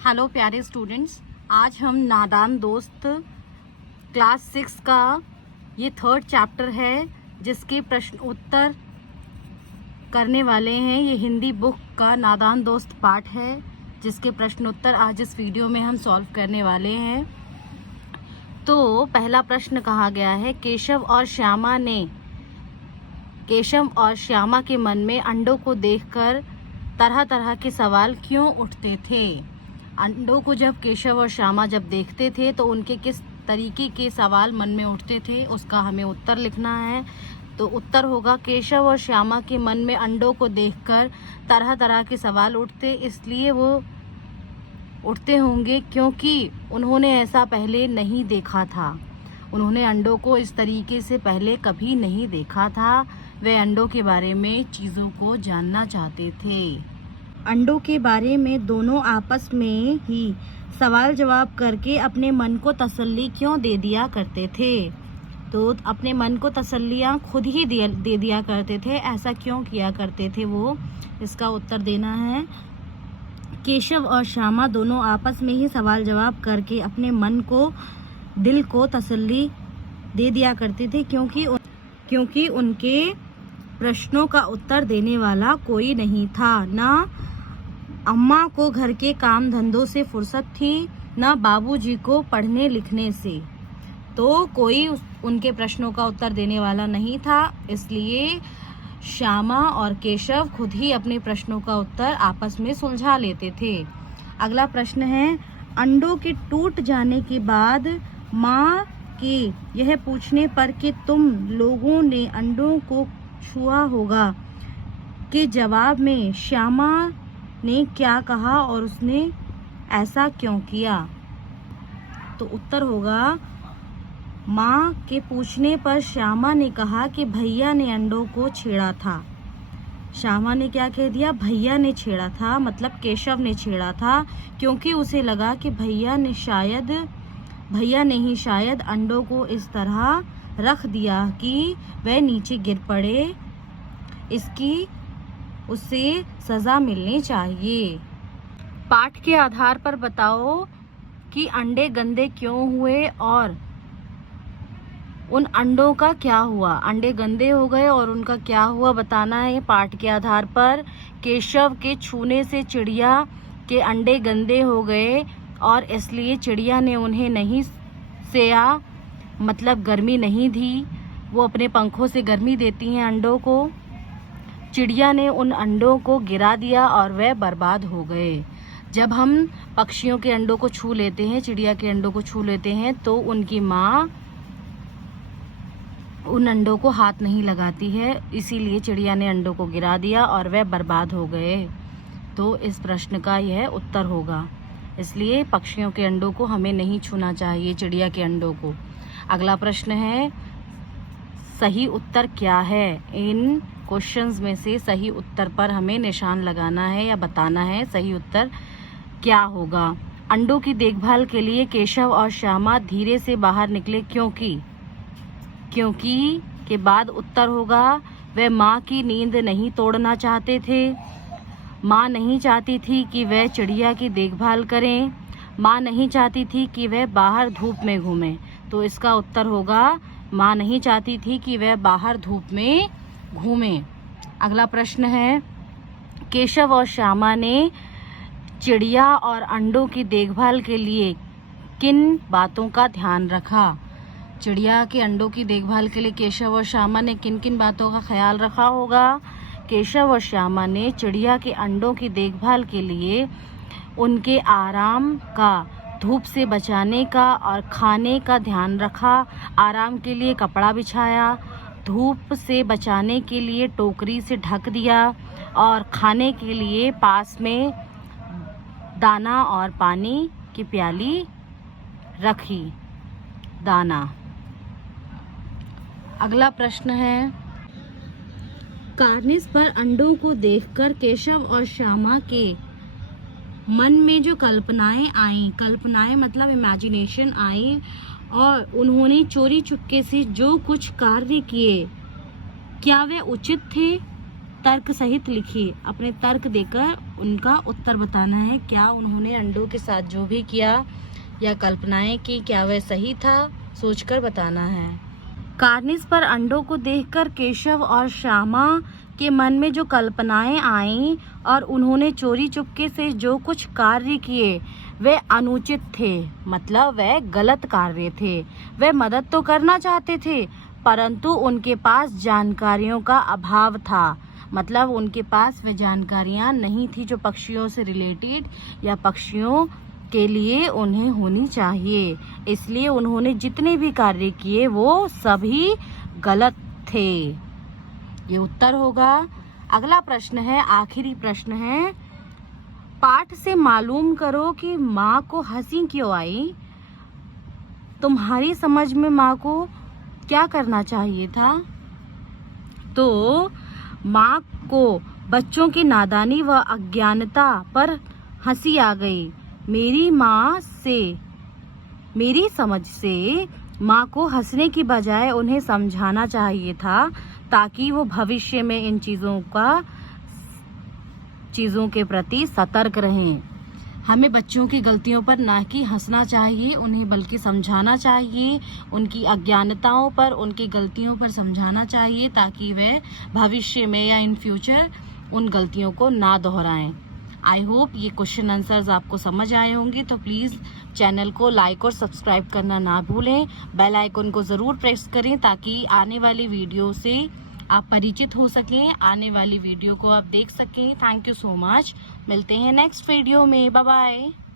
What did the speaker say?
Hello प्यारे students, आज हम नादान दोस्त क्लास 6 का ये 3rd चैप्टर है जिसके प्रश्न उत्तर करने वाले हैं। ये हिंदी बुक का नादान दोस्त पार्ट है जिसके प्रश्न उत्तर आज इस वीडियो में हम सॉल्व करने वाले हैं। तो पहला प्रश्न कहा गया है, केशव और श्यामा के मन में अंडों को देखकर तरह तरह के सवाल क्यों उठते थे। अंडों को जब केशव और श्यामा जब देखते थे तो उनके किस तरीके के सवाल मन में उठते थे, उसका हमें उत्तर लिखना है। तो उत्तर होगा, केशव और श्यामा के मन में अंडों को देखकर तरह तरह के सवाल उठते इसलिए वो उठते होंगे क्योंकि उन्होंने ऐसा पहले नहीं देखा था। उन्होंने अंडों को इस तरीके से पहले कभी नहीं देखा था। वे अंडों के बारे में चीज़ों को जानना चाहते थे। अंडों के बारे में दोनों आपस में ही सवाल जवाब करके अपने मन को तसल्ली क्यों दे दिया करते थे। तो अपने मन को तसल्लियाँ खुद ही दे दिया करते थे, ऐसा क्यों किया करते थे वो, इसका उत्तर देना है। केशव और श्यामा दोनों आपस में ही सवाल जवाब करके अपने मन को, दिल को तसल्ली दे दिया करते थे क्योंकि उनके प्रश्नों का उत्तर देने वाला कोई नहीं था। ना अम्मा को घर के काम धंधों से फुर्सत थी, ना बाबूजी को पढ़ने लिखने से। तो कोई उनके प्रश्नों का उत्तर देने वाला नहीं था, इसलिए श्यामा और केशव खुद ही अपने प्रश्नों का उत्तर आपस में सुलझा लेते थे। अगला प्रश्न है, अंडों के टूट जाने के बाद माँ के यह पूछने पर कि तुम लोगों ने अंडों को छुआ होगा के जवाब में श्यामा ने क्या कहा और उसने ऐसा क्यों किया। तो उत्तर होगा, माँ के पूछने पर श्यामा ने कहा कि भैया ने अंडों को छेड़ा था। श्यामा ने क्या कह दिया, भैया ने छेड़ा था, मतलब केशव ने छेड़ा था, क्योंकि उसे लगा कि भैया ने ही शायद अंडों को इस तरह रख दिया कि वह नीचे गिर पड़े। इसकी उसे सजा मिलनी चाहिए। पाठ के आधार पर बताओ कि अंडे गंदे क्यों हुए और उन अंडों का क्या हुआ। अंडे गंदे हो गए और उनका क्या हुआ बताना है पाठ के आधार पर। केशव के छूने से चिड़िया के अंडे गंदे हो गए और इसलिए चिड़िया ने उन्हें नहीं सेया, मतलब गर्मी नहीं दी। वो अपने पंखों से गर्मी देती हैं अंडों को। चिड़िया ने उन अंडों को गिरा दिया और वह बर्बाद हो गए। जब हम पक्षियों के अंडों को छू लेते हैं, चिड़िया के अंडों को छू लेते हैं, तो उनकी माँ उन अंडों को हाथ नहीं लगाती है, इसीलिए चिड़िया ने अंडों को गिरा दिया और वह बर्बाद हो गए। तो इस प्रश्न का यह उत्तर होगा। इसलिए पक्षियों के अंडों को हमें नहीं छूना चाहिए, चिड़िया के अंडों को। अगला प्रश्न है, सही उत्तर क्या है। इन क्वेश्चंस में से सही उत्तर पर हमें निशान लगाना है या बताना है सही उत्तर क्या होगा। अंडों की देखभाल के लिए केशव और श्यामा धीरे से बाहर निकले क्योंकि के बाद उत्तर होगा, वह माँ की नींद नहीं तोड़ना चाहते थे। माँ नहीं चाहती थी कि वह चिड़िया की देखभाल करें। माँ नहीं चाहती थी कि वह बाहर धूप में घूमें। तो इसका उत्तर होगा, माँ नहीं चाहती थी कि वह बाहर धूप में घूमें। अगला प्रश्न है, केशव और श्यामा ने चिड़िया और अंडों की देखभाल के लिए किन बातों का ध्यान रखा। चिड़िया के अंडों की देखभाल के लिए केशव और श्यामा ने किन किन बातों का ख्याल रखा होगा। केशव और श्यामा ने चिड़िया के अंडों की देखभाल के लिए उनके आराम का, धूप से बचाने का और खाने का ध्यान रखा। आराम के लिए कपड़ा बिछाया, धूप से बचाने के लिए टोकरी से ढक दिया और खाने के लिए पास में दाना और पानी की प्याली रखी। दाना। अगला प्रश्न है, कार्निस पर अंडों को देखकर केशव और श्यामा के मन में जो कल्पनाएं मतलब इमेजिनेशन आई और उन्होंने चोरी चुपके से जो कुछ कार्य किए, क्या वे उचित थे तर्क सहित लिखिए। अपने तर्क देकर उनका उत्तर बताना है। क्या उन्होंने अंडों के साथ जो भी किया या कल्पनाएं की, क्या वह सही था, सोचकर बताना है। कार्निस पर अंडों को देखकर केशव और श्यामा के मन में जो कल्पनाएं आईं और उन्होंने चोरी चुपके से जो कुछ कार्य किए वे अनुचित थे, मतलब वह गलत कार्य थे। वे मदद तो करना चाहते थे परंतु उनके पास जानकारियों का अभाव था, मतलब उनके पास वे जानकारियां नहीं थी जो पक्षियों से रिलेटेड या पक्षियों के लिए उन्हें होनी चाहिए। इसलिए उन्होंने जितने भी कार्य किए वो सभी गलत थे। ये उत्तर होगा। अगला प्रश्न है, आखिरी प्रश्न है, पाठ से मालूम करो कि माँ को हंसी क्यों आई। तुम्हारी समझ में माँ को क्या करना चाहिए था? तो माँ को बच्चों की नादानी व अज्ञानता पर हंसी आ गई। मेरी समझ से माँ को हंसने की बजाय उन्हें समझाना चाहिए था ताकि वो भविष्य में इन चीज़ों के प्रति सतर्क रहें। हमें बच्चों की गलतियों पर ना कि हंसना चाहिए, उन्हें बल्कि समझाना चाहिए। उनकी अज्ञानताओं पर, उनकी गलतियों पर समझाना चाहिए ताकि वे भविष्य में या इन फ्यूचर उन गलतियों को ना दोहराएं। आई होप ये क्वेश्चन आंसर्स आपको समझ आए होंगे। तो प्लीज़ चैनल को लाइक और सब्सक्राइब करना ना भूलें। बेल आइकन को ज़रूर प्रेस करें ताकि आने वाली वीडियो से आप परिचित हो सकें, आने वाली वीडियो को आप देख सकें। Thank you so much. मिलते हैं नेक्स्ट वीडियो में। Bye bye.